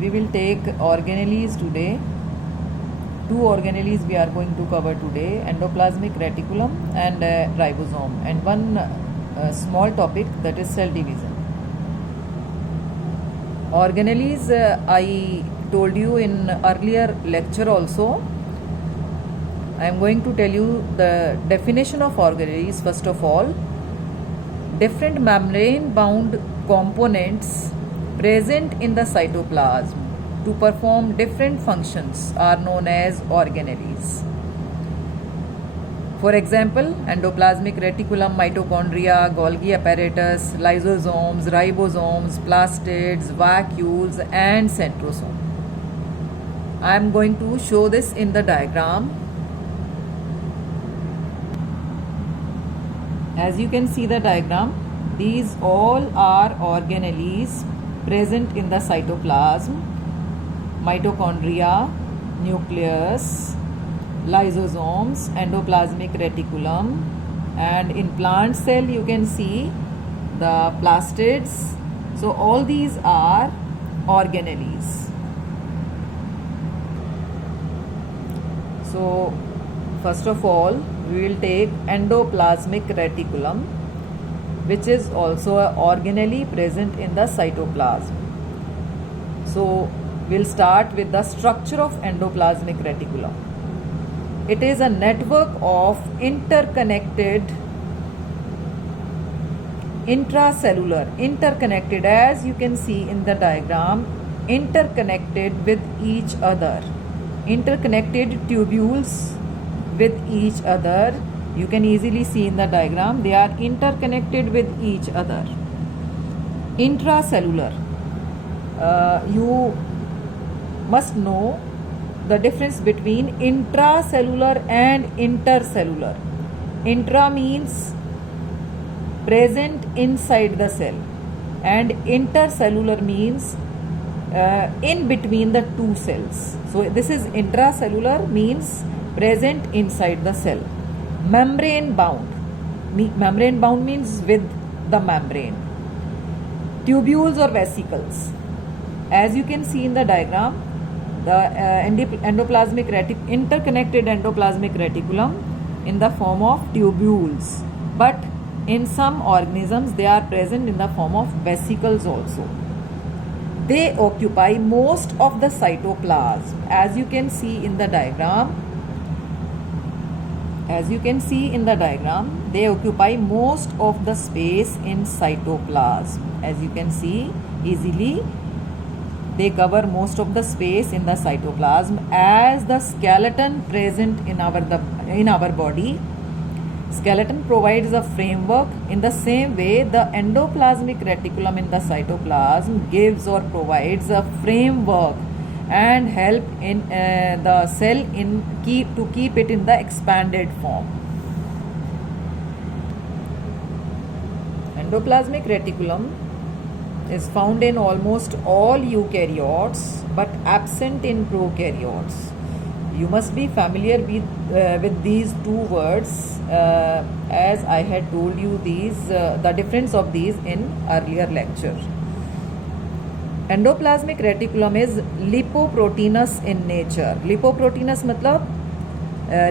We will take organelles today. Two organelles we are going to cover today: endoplasmic reticulum and ribosome, and one small topic, that is cell division. Organelles, I told you in earlier lecture also. I am going to tell you the definition of organelles. First of all, different membrane bound components present in the cytoplasm to perform different functions are known as organelles. For example, endoplasmic reticulum, mitochondria, Golgi apparatus, lysosomes, ribosomes, plastids, vacuoles, and centrosome. I am going to show this in the diagram. As you can see the diagram, these all are organelles present in the cytoplasm: mitochondria, nucleus, lysosomes, endoplasmic reticulum, and in plant cell you can see the plastids. So all these are organelles. So first of all, we will take endoplasmic reticulum, which is also an organelle present in the cytoplasm. So we'll start with the structure of endoplasmic reticulum. It is a network of interconnected interconnected, as you can see in the diagram, interconnected with each other, interconnected tubules with each other. You can easily see in the diagram, they are interconnected with each other. Intracellular, you must know the difference between intracellular and intercellular. Intra means present inside the cell, and intercellular means in between the two cells. So this is intracellular, means present inside the cell. Membrane bound. Membrane bound means with the membrane. Tubules or vesicles. As you can see in the diagram, the interconnected endoplasmic reticulum in the form of tubules, but in some organisms they are present in the form of vesicles also. They occupy most of the cytoplasm. As you can see in the diagram, they occupy most of the space in cytoplasm. As you can see easily, they cover most of the space in the cytoplasm. As the skeleton present in our body, skeleton provides a framework. In the same way, the endoplasmic reticulum in the cytoplasm gives or provides a framework and help in the cell to keep it in the expanded form. Endoplasmic reticulum is found in almost all eukaryotes but absent in prokaryotes. You must be familiar with these two words, as I had told you the difference of these in earlier lecture. Endoplasmic reticulum is lipoproteinous in nature. Lipoproteinous matlab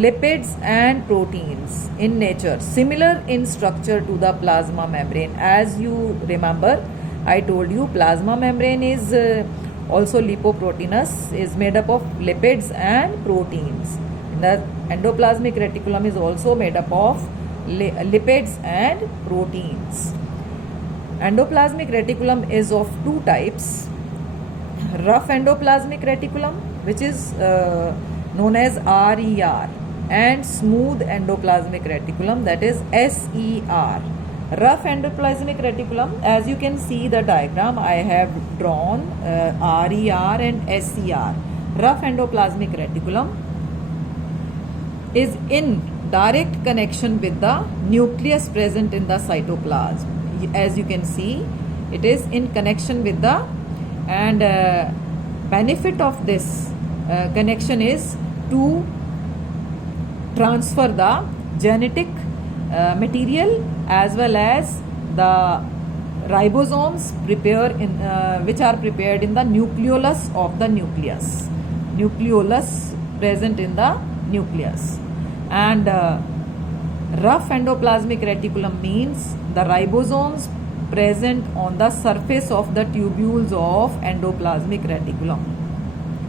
lipids and proteins in nature, similar in structure to the plasma membrane. As you remember, I told you plasma membrane is also lipoproteinous, is made up of lipids and proteins. The endoplasmic reticulum is also made up of lipids and proteins. Endoplasmic reticulum is of two types: rough endoplasmic reticulum, which is known as RER, and smooth endoplasmic reticulum, that is SER. Rough endoplasmic reticulum, as you can see the diagram, I have drawn RER and SER. Rough endoplasmic reticulum is in direct connection with the nucleus present in the cytoplasm. As you can see, it is in connection with the, and benefit of this connection is to transfer the genetic material as well as the ribosomes which are prepared in the nucleolus of the nucleus. Nucleolus present in the nucleus. And rough endoplasmic reticulum means the ribosomes present on the surface of the tubules of endoplasmic reticulum.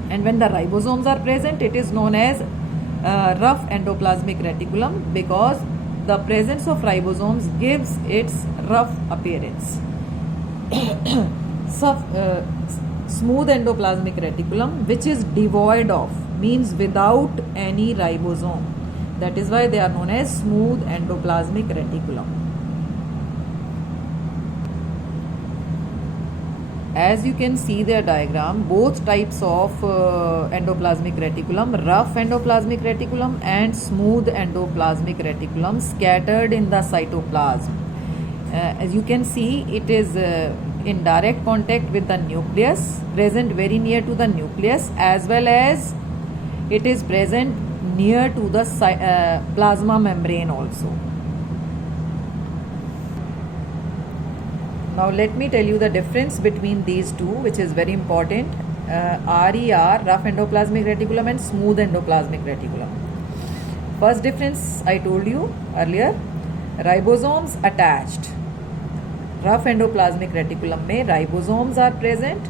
And when the ribosomes are present, it is known as rough endoplasmic reticulum, because the presence of ribosomes gives its rough appearance. Smooth endoplasmic reticulum, which is devoid of, means without any ribosome. That is why they are known as smooth endoplasmic reticulum. As you can see their diagram, both types of endoplasmic reticulum, rough endoplasmic reticulum and smooth endoplasmic reticulum, scattered in the cytoplasm. As you can see, it is in direct contact with the nucleus, present very near to the nucleus, as well as it is present near to the plasma membrane also. Now let me tell you the difference between these two, which is very important. RER, rough endoplasmic reticulum, and smooth endoplasmic reticulum. First difference I told you earlier, ribosomes attached. Rough endoplasmic reticulum में ribosomes are present.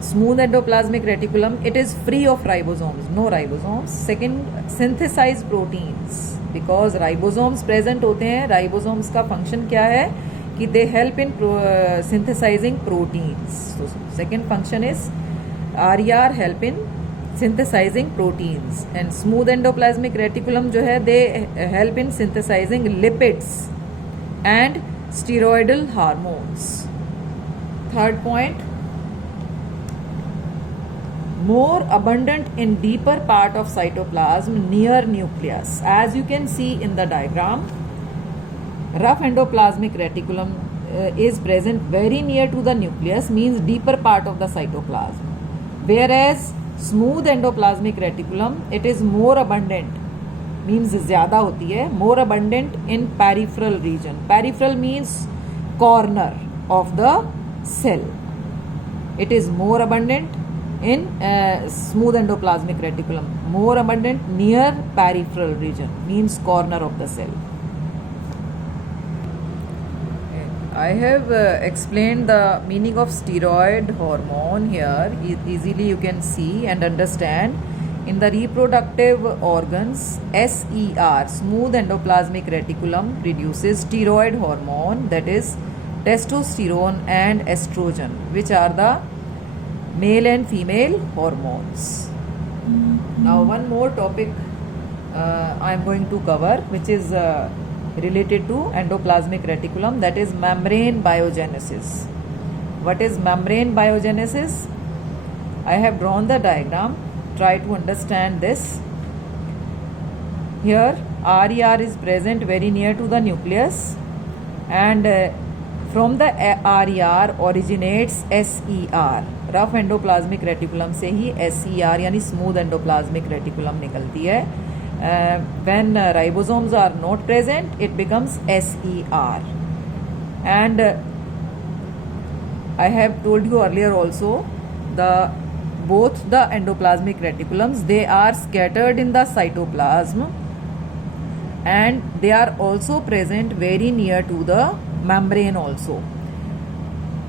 Smooth endoplasmic reticulum, it is free of ribosomes, no ribosomes. Second, synthesized proteins, because ribosomes present होते हैं. Ribosomes का function क्या है कि they help in synthesizing proteins. So second function is RER help in synthesizing proteins, and smooth endoplasmic reticulum जो है they help in synthesizing lipids and steroidal hormones. Third point, more abundant in deeper part of cytoplasm near nucleus. As you can see in the diagram, rough endoplasmic reticulum is present very near to the nucleus, means deeper part of the cytoplasm, whereas smooth endoplasmic reticulum, it is more abundant, means ज़्यादा होती है, more abundant in peripheral region. Peripheral means corner of the cell. It is more abundant in smooth endoplasmic reticulum, more abundant near peripheral region, means corner of the cell. I have explained the meaning of steroid hormone here. Easily you can see and understand. In the reproductive organs, SER, smooth endoplasmic reticulum, produces steroid hormone, that is testosterone and estrogen, which are the male and female hormones. Now one more topic I am going to cover, which is related to endoplasmic reticulum, that is membrane biogenesis. What is membrane biogenesis? I have drawn the diagram. Try to understand this. Here RER is present very near to the nucleus, and from the RER originates SER. Rough endoplasmic reticulum से ही SER यानी smooth endoplasmic reticulum निकलती है. When ribosomes are not present, it becomes SER. And I have told you earlier also, both the endoplasmic reticulums, they are scattered in the cytoplasm, and they are also present very near to the membrane also.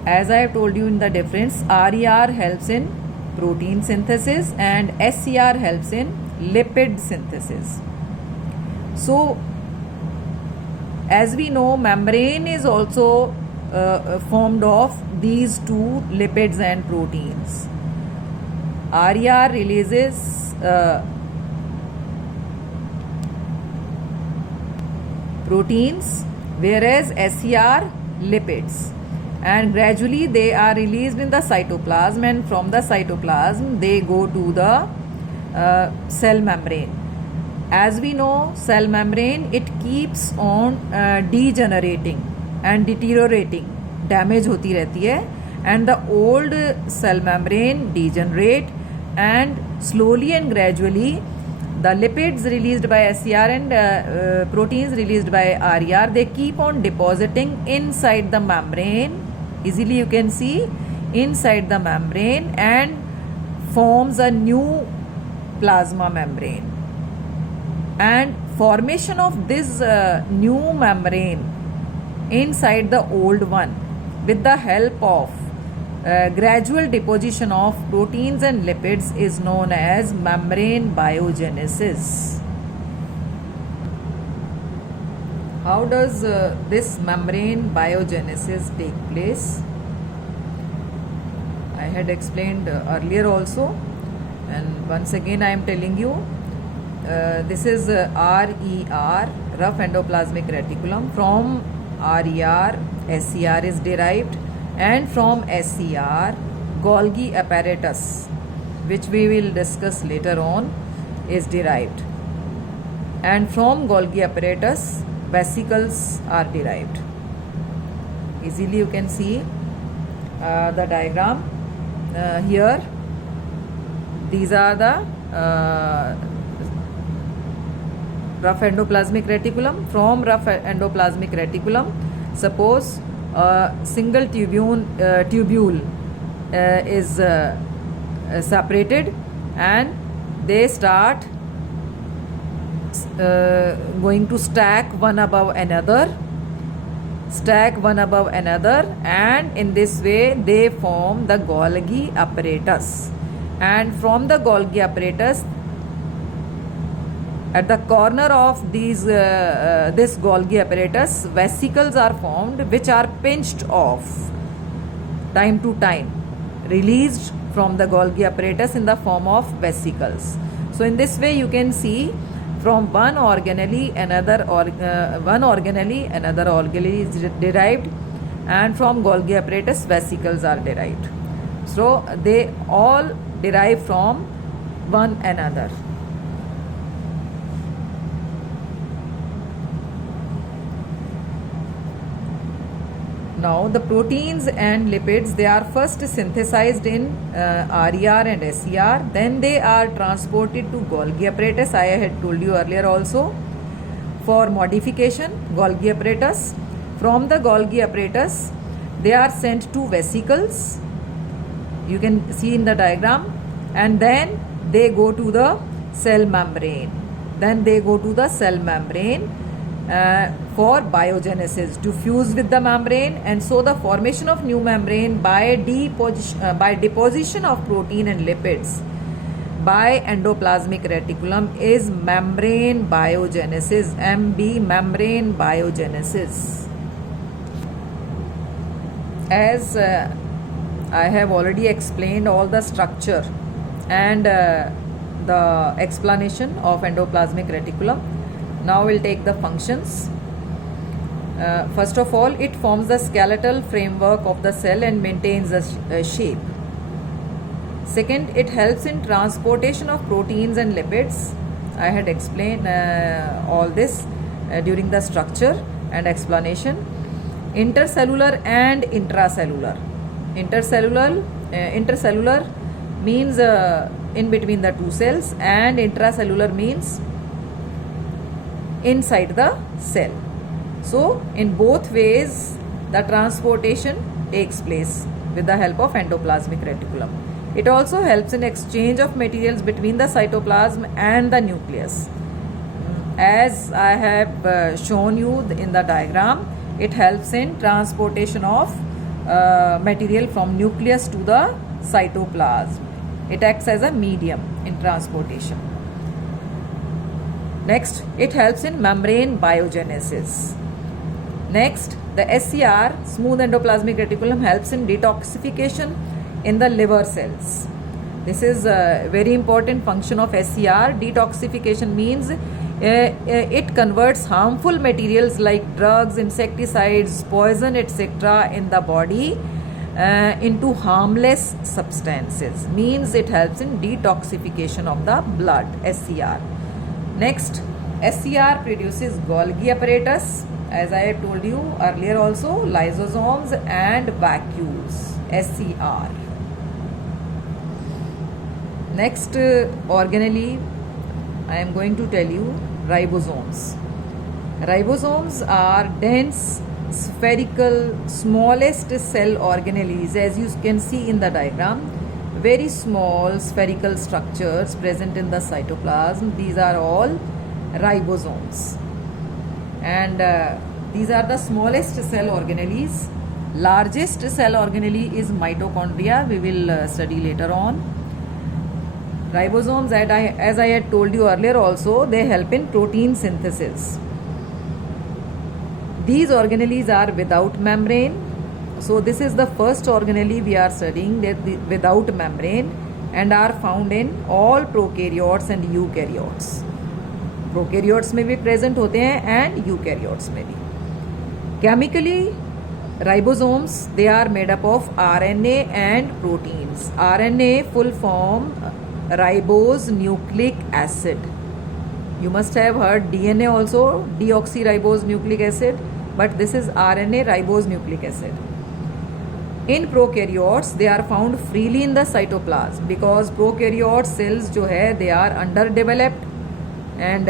As I have told you in the difference, RER helps in protein synthesis and SER helps in lipid synthesis. So as we know, membrane is also formed of these two, lipids and proteins. RER releases proteins, whereas SER lipids, and gradually they are released in the cytoplasm, and from the cytoplasm they go to the cell membrane. As we know, cell membrane, it keeps on degenerating and deteriorating, damage होती रहती है, and the old cell membrane degenerate, and slowly and gradually the lipids released by SCR and proteins released by RER, they keep on depositing inside the membrane. Easily you can see inside the membrane and forms a new plasma membrane. And formation of this new membrane inside the old one with the help of gradual deposition of proteins and lipids is known as membrane biogenesis. How does this membrane biogenesis take place? I had explained earlier also, and once again I am telling you. This is RER, rough endoplasmic reticulum. From RER, SCR is derived, and from SCR, Golgi apparatus, which we will discuss later on, is derived. And from Golgi apparatus, vesicles are derived. Easily you can see the diagram here. These are the rough endoplasmic reticulum. From rough endoplasmic reticulum, suppose a single tubule is separated, and they start going to stack one above another, and in this way they form the Golgi apparatus. And from the Golgi apparatus, at the corner of these this Golgi apparatus, vesicles are formed, which are pinched off time to time, released from the Golgi apparatus in the form of vesicles. So in this way you can see from one organelle another organelle is derived, and from Golgi apparatus vesicles are derived. So they all derive from one another. Now the proteins and lipids, they are first synthesized in RER and SCR, then they are transported to Golgi apparatus. I had told you earlier also, for modification, Golgi apparatus. From the Golgi apparatus, they are sent to vesicles, you can see in the diagram, and then they go to the cell membrane. For biogenesis, to fuse with the membrane, and so the formation of new membrane by deposition of protein and lipids by endoplasmic reticulum is membrane biogenesis, membrane biogenesis. As I have already explained all the structure and the explanation of endoplasmic reticulum, now we'll take the functions. First of all, it forms the skeletal framework of the cell and maintains a shape. Second, it helps in transportation of proteins and lipids. I had explained all this during the structure and explanation. Intercellular and intracellular. Intercellular means in between the two cells, and intracellular means inside the cell. So in both ways the transportation takes place with the help of endoplasmic reticulum. It also helps in exchange of materials between the cytoplasm and the nucleus. As I have shown you in the diagram, it helps in transportation of material from nucleus to the cytoplasm. It acts as a medium in transportation. Next, it helps in membrane biogenesis. Next, the SCR, smooth endoplasmic reticulum, helps in detoxification in the liver cells. This is a very important function of SCR. Detoxification means it converts harmful materials like drugs, insecticides, poison, etc. in the body into harmless substances. Means it helps in detoxification of the blood, SCR. Next, SCR produces Golgi apparatus, as I have told you earlier also, lysosomes and vacuoles, SCR. Next, organelle I am going to tell you ribosomes. Ribosomes are dense, spherical, smallest cell organelles, as you can see in the diagram. Very small spherical structures present in the cytoplasm. These are all ribosomes. And these are the smallest cell organelles. Largest cell organelle is mitochondria. We will study later on. Ribosomes, as I had told you earlier also, they help in protein synthesis. These organelles are without membrane. So this is the first organelle we are studying, that without membrane, and are found in all prokaryotes and eukaryotes. Prokaryotes में भी present होते हैं and eukaryotes में भी. Chemically, ribosomes, they are made up of RNA and proteins. RNA full form ribose nucleic acid. You must have heard DNA also, deoxyribose nucleic acid, but this is RNA ribose nucleic acid. In prokaryotes, they are found freely in the cytoplasm because prokaryote cells जो है, they are underdeveloped and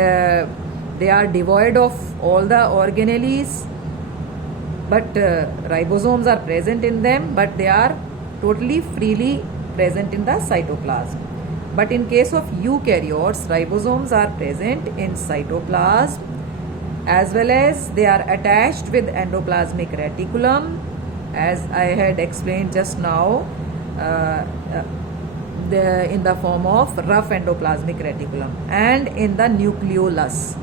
they are devoid of all the organelles. But ribosomes are present in them, but they are totally freely present in the cytoplasm. But in case of eukaryotes, ribosomes are present in cytoplasm as well as they are attached with endoplasmic reticulum, as I had explained just now, in the form of rough endoplasmic reticulum, and in the nucleolus.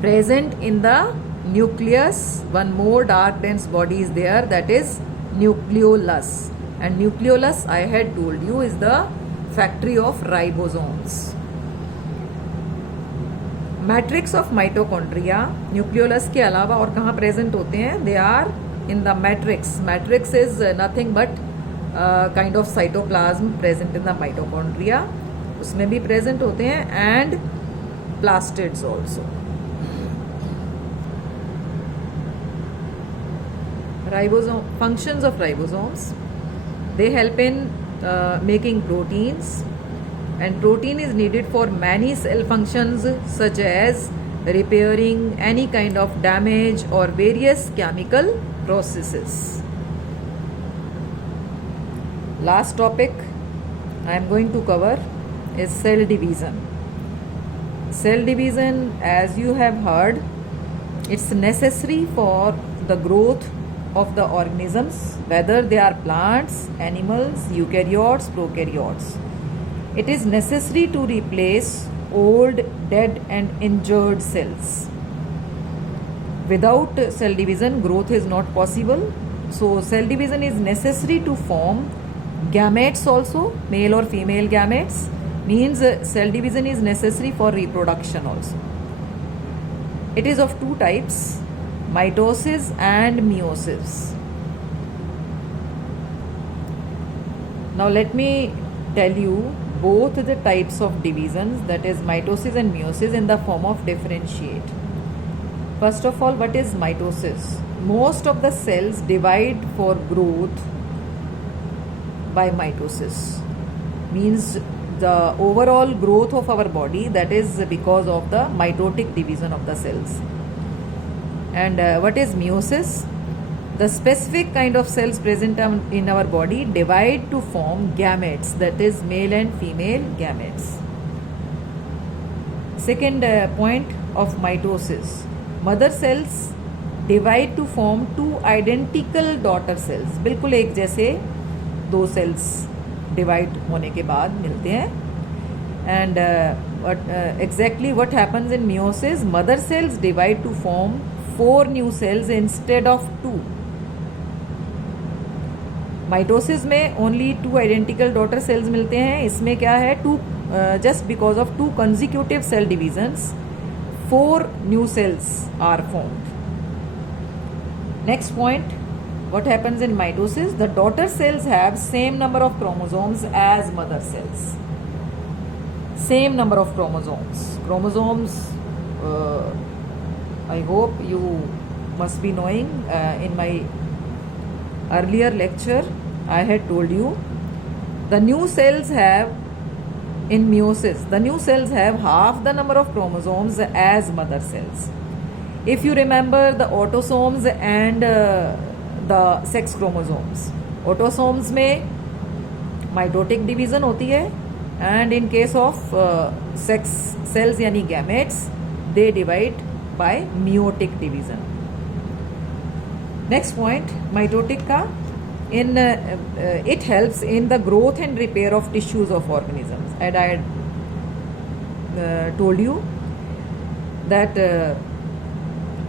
Present in the nucleus, one more dark dense body is there, that is nucleolus. And nucleolus, I had told you, is the factory of ribosomes. Matrix of mitochondria, nucleolus के अलावा और कहाँ present होते हैं? They are in the matrix. Matrix is nothing but kind of cytoplasm present in the mitochondria. उसमें भी present होते हैं and plastids also. Ribosome functions of ribosomes. They help in making proteins, and protein is needed for many cell functions such as repairing any kind of damage or various chemical processes. Last topic I am going to cover is cell division. Cell division, as you have heard, it's necessary for the growth of the organisms, whether they are plants, animals, eukaryotes, prokaryotes. It is necessary to replace old, dead and injured cells. Without cell division, growth is not possible. So cell division is necessary to form gametes also, male or female gametes. Means cell division is necessary for reproduction also. It is of two types, mitosis and meiosis. Now let me tell you both the types of divisions, that is mitosis and meiosis, in the form of differentiate. First of all, what is mitosis? Most of the cells divide for growth by mitosis. Means the overall growth of our body, that is because of the mitotic division of the cells. And what is meiosis? The specific kind of cells present in our body divide to form gametes, that is male and female gametes. Second point of mitosis, mother cells divide to form two identical daughter cells. बिल्कुल एक जैसे दो cells divide होने के बाद मिलते हैं. And exactly what happens in meiosis? Mother cells divide to form 4 new cells instead of 2. Mitosis में ओनली 2 आइडेंटिकल डॉटर सेल्स मिलते हैं. इसमें क्या है, just because of 2 consecutive cell divisions 4 new cells are formed. Next point, what happens in mitosis? The daughter cells have same number of chromosomes as mother cells. Same number of chromosomes. I hope you must be knowing. In my earlier lecture I had told you the new cells have in meiosis, the new cells have half the number of chromosomes as mother cells. If you remember the autosomes and the sex chromosomes, autosomes में mitotic division होती है, and in case of sex cells यानी gametes, they divide by meiotic division. Next point, mitotic का it helps in the growth and repair of tissues of organisms. And I had told you that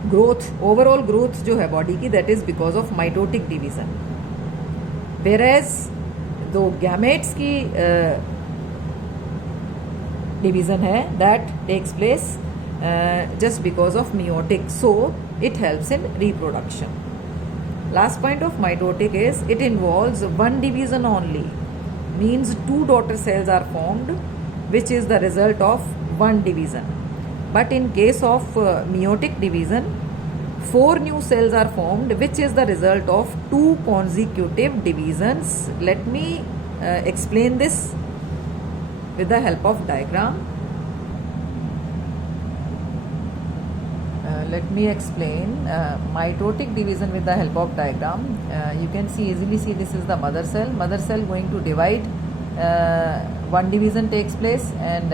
growth, overall growth जो है body की, that is because of mitotic division. Whereas दो gametes की division है, that takes place just because of meiotic, so it helps in reproduction. Last point of mitotic is it involves one division only, means two daughter cells are formed, which is the result of one division. But in case of meiotic division, 4 new cells are formed, which is the result of 2 consecutive divisions. Let me explain this with the help of diagram. Let me explain mitotic division with the help of diagram. You can easily see this is the mother cell. Mother cell going to divide, one division takes place, and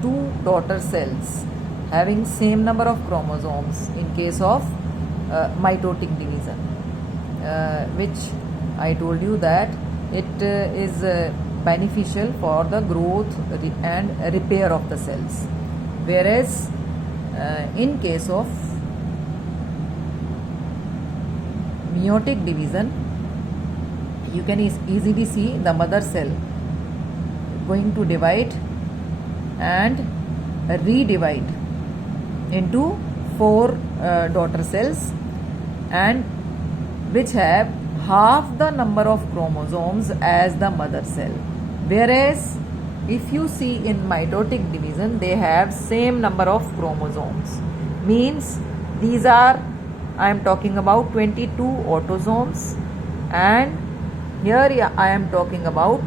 2 daughter cells having same number of chromosomes in case of mitotic division, which I told you that it is beneficial for the growth and repair of the cells. Whereas in case of meiotic division, you can easily see the mother cell going to divide and re-divide into 4 daughter cells, and which have half the number of chromosomes as the mother cell. Whereas if you see in mitotic division, they have same number of chromosomes, means these are, I am talking about 22 autosomes, and here I am talking about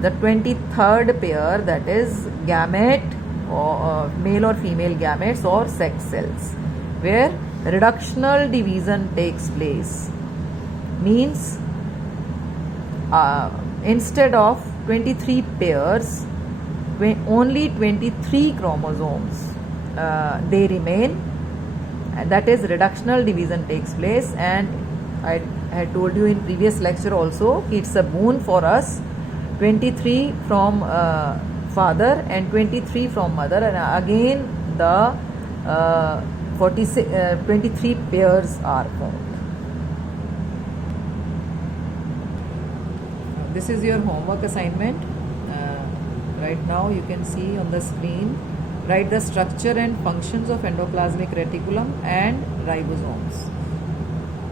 the 23rd pair, that is gamete or male or female gametes or sex cells, where reductional division takes place, means instead of 23 pairs, only 23 chromosomes they remain, and that is reductional division takes place. And I had told you in previous lecture also, it's a boon for us, 23 from father and 23 from mother, and again the 23 pairs are formed. This is your homework assignment. Right now you can see on the screen, write the structure and functions of endoplasmic reticulum and ribosomes.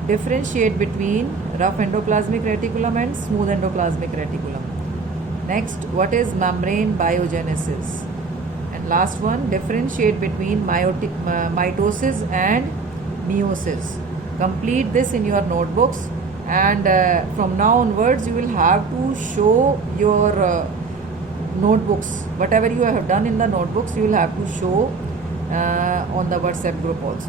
Differentiate between rough endoplasmic reticulum and smooth endoplasmic reticulum. Next, what is membrane biogenesis? And last one, differentiate between mitosis and meiosis. Complete this in your notebooks, and from now onwards you will have to show your notebooks, whatever you have done in the notebooks, you will have to show on the WhatsApp group also.